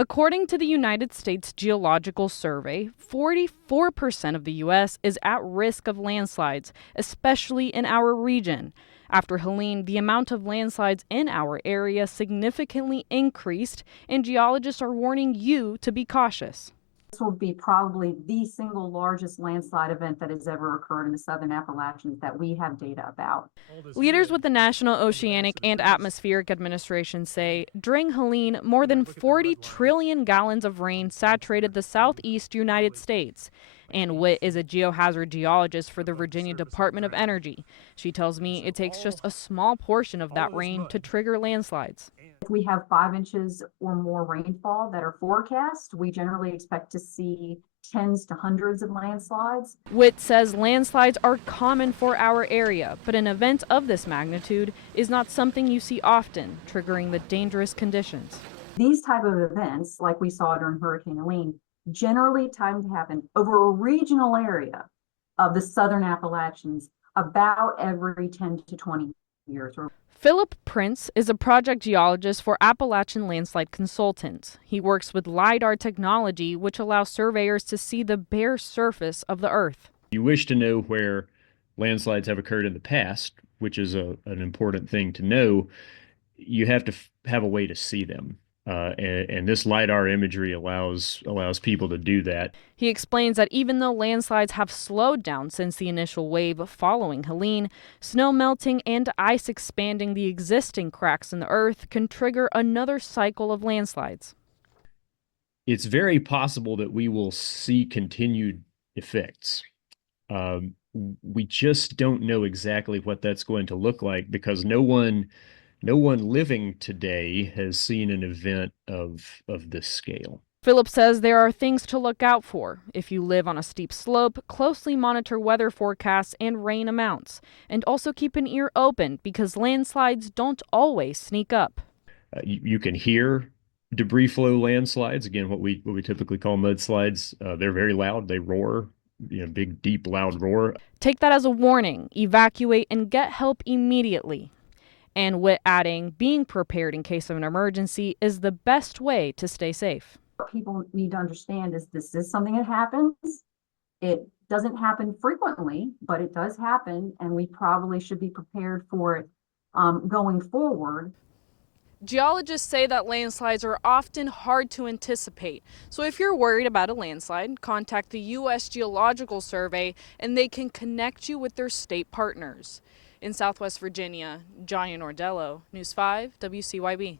According to the United States Geological Survey, 44% of the U.S. is at risk of landslides, especially in our region. After Helene, the amount of landslides in our area significantly increased, and geologists are warning you to be cautious. This will be probably the single largest landslide event that has ever occurred in the Southern Appalachians that we have data about. Leaders with the National Oceanic and Atmospheric Administration say during Helene, more than 40 trillion gallons of rain saturated the southeast United States. Ann Witt is a geohazard geologist for the Virginia Department of Energy. She tells me it takes just a small portion of that rain to trigger landslides. If we have 5 inches or more rainfall that are forecast, we generally expect to see tens to hundreds of landslides. Witt says landslides are common for our area, but an event of this magnitude is not something you see often, triggering the dangerous conditions. These type of events, like we saw during Hurricane Helene, generally tend to happen over a regional area of the Southern Appalachians about every 10 to 20 years. Philip Prince is a project geologist for Appalachian Landslide Consultants. He works with LIDAR technology, which allows surveyors to see the bare surface of the Earth. You wish to know where landslides have occurred in the past, which is an important thing to know. You have to have a way to see them. And this LIDAR imagery allows people to do that. He explains that even though landslides have slowed down since the initial wave following Helene, snow melting and ice expanding the existing cracks in the earth can trigger another cycle of landslides. It's very possible that we will see continued effects. We just don't know exactly what that's going to look like because no one living today has seen an event of this scale. Philip says there are things to look out for. If you live on a steep slope, closely monitor weather forecasts and rain amounts. And also keep an ear open because landslides don't always sneak up. You can hear debris flow landslides, again, what we typically call mudslides. They're very loud. They roar, big, deep, loud roar. Take that as a warning. Evacuate and get help immediately. And Witt adding, being prepared in case of an emergency is the best way to stay safe. What people need to understand is this is something that happens. It doesn't happen frequently, but it does happen, and we probably should be prepared for it going forward. Geologists say that landslides are often hard to anticipate. So if you're worried about a landslide, contact the U.S. Geological Survey and they can connect you with their state partners. In Southwest Virginia, Johnny Nordello, News 5, WCYB.